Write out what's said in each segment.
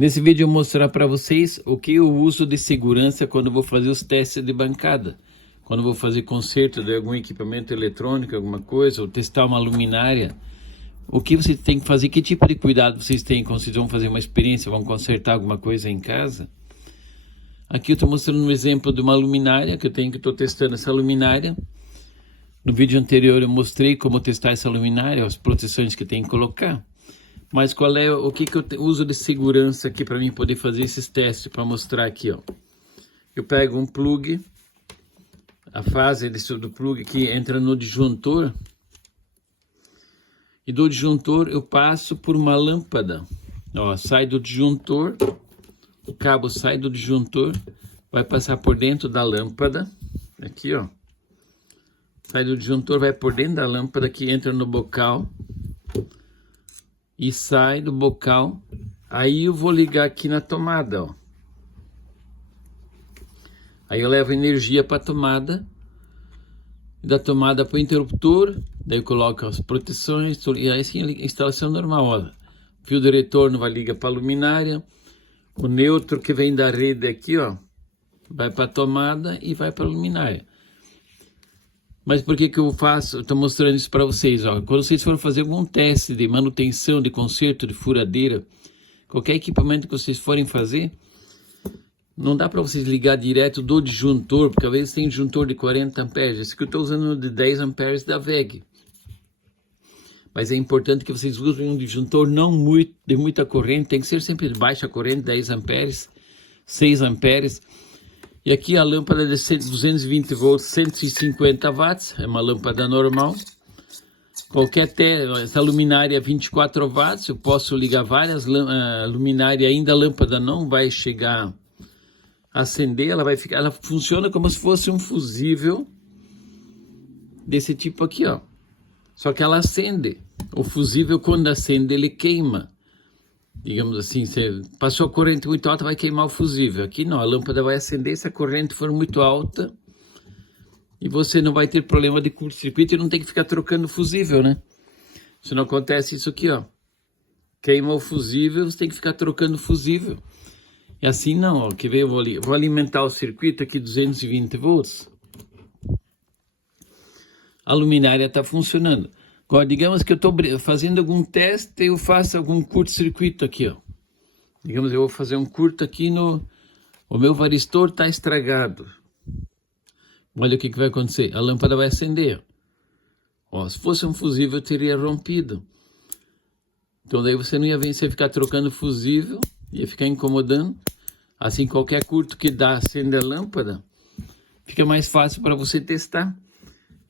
Nesse vídeo eu vou mostrar para vocês o que eu uso de segurança quando eu vou fazer os testes de bancada. Quando eu vou fazer conserto de algum equipamento eletrônico, alguma coisa, ou testar uma luminária. O que vocês têm que fazer, que tipo de cuidado vocês têm quando vocês vão fazer uma experiência, vão consertar alguma coisa em casa. Aqui eu estou mostrando um exemplo de uma luminária que eu tenho, que estou testando essa luminária. No vídeo anterior eu mostrei como testar essa luminária, as proteções que tem que colocar. Mas qual é o que eu uso de segurança aqui para mim poder fazer esses testes, para mostrar aqui, ó. Eu pego um plug, a fase do plug que entra no disjuntor, e do disjuntor eu passo por uma lâmpada, ó, sai do disjuntor, o cabo sai do disjuntor, vai passar por dentro da lâmpada, aqui, ó, sai do disjuntor, vai por dentro da lâmpada que entra no bocal, e sai do bocal. Aí eu vou ligar aqui na tomada, ó. Aí eu levo energia para a tomada, da tomada para o interruptor, daí eu coloco as proteções, e aí sim a instalação normal, ó. O fio de retorno vai ligar para a luminária, o neutro que vem da rede aqui, ó, vai para a tomada e vai para a luminária. Mas por que eu faço? Estou mostrando isso para vocês, ó. Quando vocês forem fazer algum teste de manutenção, de conserto, de furadeira, qualquer equipamento que vocês forem fazer, não dá para vocês ligar direto do disjuntor, porque às vezes tem disjuntor de 40 amperes. Esse que eu estou usando de 10 amperes da WEG. Mas é importante que vocês usem um disjuntor não de muita corrente, tem que ser sempre de baixa corrente, 10 amperes, 6 amperes. E aqui a lâmpada de 220 volts, 150 watts, é uma lâmpada normal. Essa luminária é 24 watts, eu posso ligar várias luminárias, ainda a lâmpada não vai chegar a acender, ela funciona como se fosse um fusível desse tipo aqui, ó. Só que ela acende. O fusível, quando acende, ele queima. Digamos assim, você passou a corrente muito alta, vai queimar o fusível. Aqui não, a lâmpada vai acender se a corrente for muito alta e você não vai ter problema de curto-circuito e não tem que ficar trocando o fusível, né? Se não acontece isso aqui, ó. Queima o fusível, você tem que ficar trocando o fusível. E assim não, ó. Quer ver? Eu vou alimentar o circuito aqui 220 volts. A luminária está funcionando. Agora, digamos que eu estou fazendo algum teste, eu faço algum curto-circuito aqui, ó. Digamos, eu vou fazer um curto aqui o meu varistor está estragado. Olha o que vai acontecer. A lâmpada vai acender. Ó, se fosse um fusível, eu teria rompido. Então, daí você não ia vencer ficar trocando fusível, ia ficar incomodando. Assim, qualquer curto que dá, acende a lâmpada, fica mais fácil para você testar.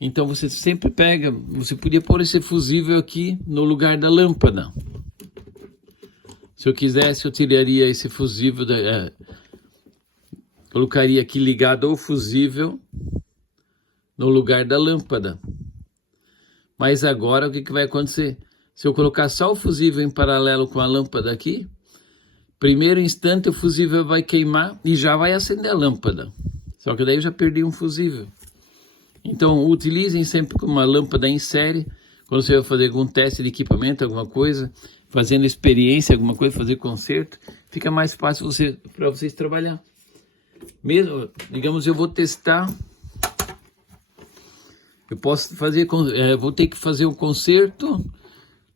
Então você sempre pega, você podia pôr esse fusível aqui no lugar da lâmpada. Se eu quisesse, eu tiraria esse fusível, colocaria aqui ligado ao fusível no lugar da lâmpada. Mas agora o que vai acontecer? Se eu colocar só o fusível em paralelo com a lâmpada aqui, primeiro instante o fusível vai queimar e já vai acender a lâmpada. Só que daí eu já perdi um fusível. Então, utilizem sempre uma lâmpada em série, quando você vai fazer algum teste de equipamento, alguma coisa, fazendo experiência, alguma coisa, fazer conserto, fica mais fácil para vocês trabalhar. Mesmo, digamos, eu vou testar, eu posso fazer, vou ter que fazer um conserto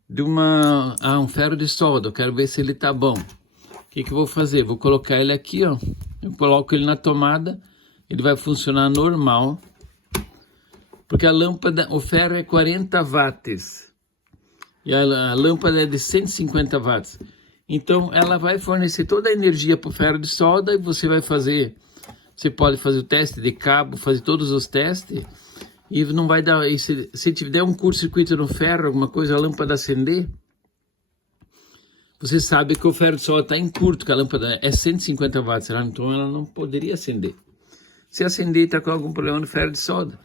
de um ferro de solda, eu quero ver se ele tá bom. O que eu vou fazer? Vou colocar ele aqui, ó, eu coloco ele na tomada, ele vai funcionar normal. Porque a lâmpada, o ferro é 40 watts e a lâmpada é de 150 watts. Então ela vai fornecer toda a energia para o ferro de solda e você você pode fazer o teste de cabo, fazer todos os testes e não vai dar, se tiver um curto-circuito no ferro, alguma coisa, a lâmpada acender, você sabe que o ferro de solda está em curto, que a lâmpada é 150 watts, então ela não poderia acender. Se acender, está com algum problema no ferro de solda.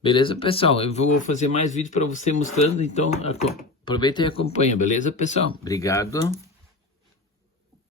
Beleza, pessoal? Eu vou fazer mais vídeos para você mostrando, então aproveitem e acompanhem, beleza, pessoal? Obrigado.